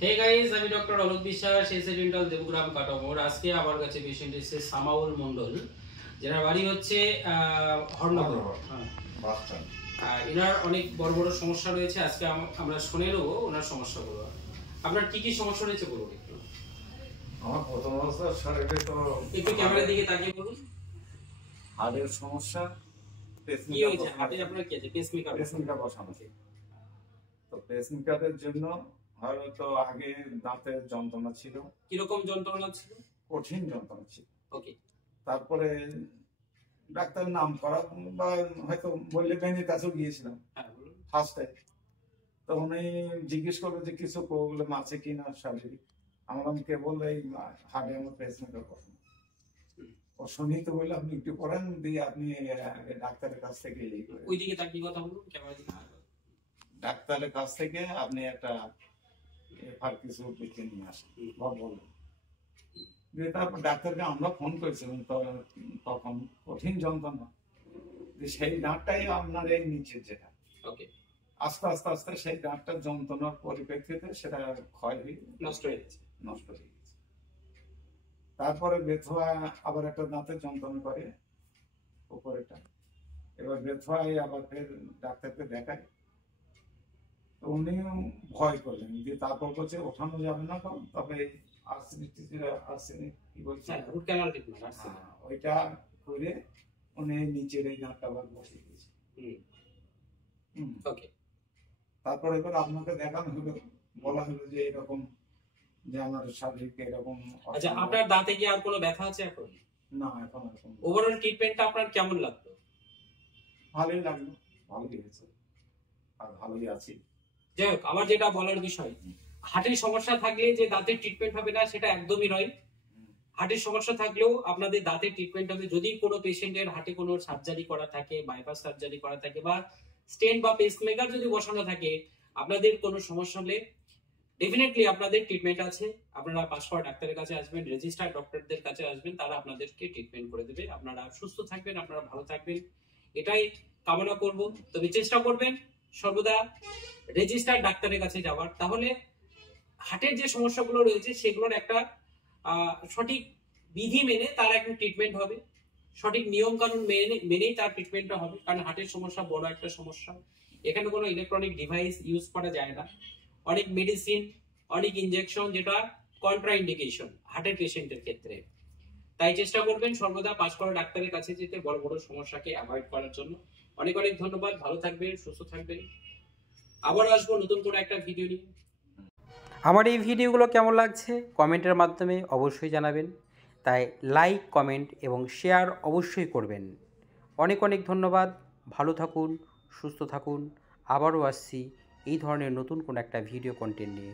Hey guys, আমি doctor Alok বিশ্বাস, SA dental Debagram কাটামোড়। আজকে আমার কাছে পেশেন্ট এসেছে সামাউল মন্ডল, যার বাড়ি হচ্ছে হরনগর। এনার অনেক বড় বড় সমস্যা রয়েছে। আজকে আমরা শুনে নেবো ওনার সমস্যাগুলো। আপনার কি কি সমস্যা রয়েছে বলুন একটু। আমার প্রথম অবস্থা স্যার, এটা তো একটু ক্যামেরার দিকে তাকিয়ে বলুন। হার্টের সমস্যা। কি হয়েছে হার্টে? আপনার কি আছে? পেসমেকার বসানো আছে। তো পেসমেকারের জন্য হয়তো আগে দাঁতের যন্ত্রণা ছিল। কিরকম যন্ত্রণা ছিল? কঠিন যন্ত্রণা ছিল। ওকে। তারপরে ডাক্তারের নাম করা বা হয়তো বললে বেনির কাছেও গিয়েছিলাম ফার্স্টে। তো উনি জিজ্ঞেস করলো যে কিছু প্রবলেম আছে কিনা শারীরিক। আমরা কেবল এই হার্টে আমার পেসমেকার বসানো। ও শুনি তো বললে আপনি একটু করেন দিয়ে আপনি ডাক্তারের কাছ থেকে ওইদিকে তাকিয়ে কথা বলুন, ক্যামেরা দিকে। ডাক্তারের কাছ থেকে আপনি একটা আর কিছু লিখে নিয়ে আসেন বা বলবেন। তারপর ডাক্তারকে আমরা ফোন করেছিলাম, তখন কঠিন যন্ত্রণা, সেই দাঁতটাই আপনার এই নিচের যেটা আস্তে আস্তে আস্তে সেই দাঁতটার যন্ত্রণার পরিপ্রেক্ষিতে সেটা ক্ষয় হয়ে নষ্ট হয়ে গেছে। তারপরে বেথুয়া আবার একটা দাঁতের যন্ত্রণা করে উপরেটা। এবার বেথুয়ায় আবার ফের ডাক্তারকে দেখায়। উনিও ভয় করলেন যে তারপর বলছে ওঠানো যাবে না, তবে ওইটা করে উনি নিচের এই দাঁতটা আবার বসিয়ে দিয়েছে। তারপর এবার আপনাকে দেখানো হলো, বলা হলো যে এরকম যে আমার শারীরিক এরকম। আচ্ছা, আপনার দাঁতে কি আর কোনো ব্যথা আছে এখন? না, এখন এরকম। ওভারঅল ট্রিটমেন্টটা আপনার কেমন লাগলো? ভালোই লাগলো, ভালোই হয়েছে আর ভালোই আছি। যাই হোক, আমার যেটা বলার বিষয়, হার্টের সমস্যা থাকলে যে দাঁতের ট্রিটমেন্ট হবে না সেটা একদমই নয়। হার্টের সমস্যা থাকলেও আপনাদের দাঁতের ট্রিটমেন্ট হবে। যদি কোনো পেশেন্টের হার্টে কোনো সার্জারি করা থাকে, বাইপাস সার্জারি করা থাকে বা স্টেন্ট বা পেসমেকার যদি বসানো থাকে, আপনাদের কোনো সমস্যা হলে ডেফিনেটলি আপনাদের ট্রিটমেন্ট আছে। আপনারা পাশ করা ডাক্তারের কাছে আসবেন, রেজিস্টার্ড ডক্টরদের কাছে আসবেন, তারা আপনাদেরকে ট্রিটমেন্ট করে দেবে। আপনারা সুস্থ থাকবেন, আপনারা ভালো থাকবেন, এটাই কামনা করব। তবে চেষ্টা করবেন সর্বদা রেজিস্টার্ড ডাক্তারের কাছে যাওয়ার। তাহলে হার্টের যে সমস্যাগুলো রয়েছে সেগুলোর একটা সঠিক বিধি মেনে তার একটা ট্রিটমেন্ট হবে, সঠিক নিয়ম কানুন মেনেই তার ট্রিটমেন্টটা হবে। কারণ হার্টের সমস্যা বড় একটা সমস্যা, এখানে কোনো ইলেকট্রনিক ডিভাইস ইউজ করা যায় না। অনেক মেডিসিন, অনেক ইনজেকশন, যেটা কন্ট্রা ইন্ডিকেশন হার্টের পেশেন্টের ক্ষেত্রে। তাই চেষ্টা করবেন সর্বদা পাশ করা ডাক্তারের কাছে যেতে, বড় বড় সমস্যাকে অ্যাভয়েড করার জন্য। অনেক অনেক ধন্যবাদ, ভালো থাকবেন, সুস্থ থাকবেন। আবার আসবো নতুন কোনো একটা ভিডিও নিয়ে। আমার এই ভিডিওগুলো কেমন লাগছে কমেন্টের মাধ্যমে অবশ্যই জানাবেন। তাই লাইক, কমেন্ট এবং শেয়ার অবশ্যই করবেন। অনেক অনেক ধন্যবাদ, ভালো থাকুন, সুস্থ থাকুন। আবারও আসছি এই ধরনের নতুন কোনো একটা ভিডিও কন্টেন্ট নিয়ে।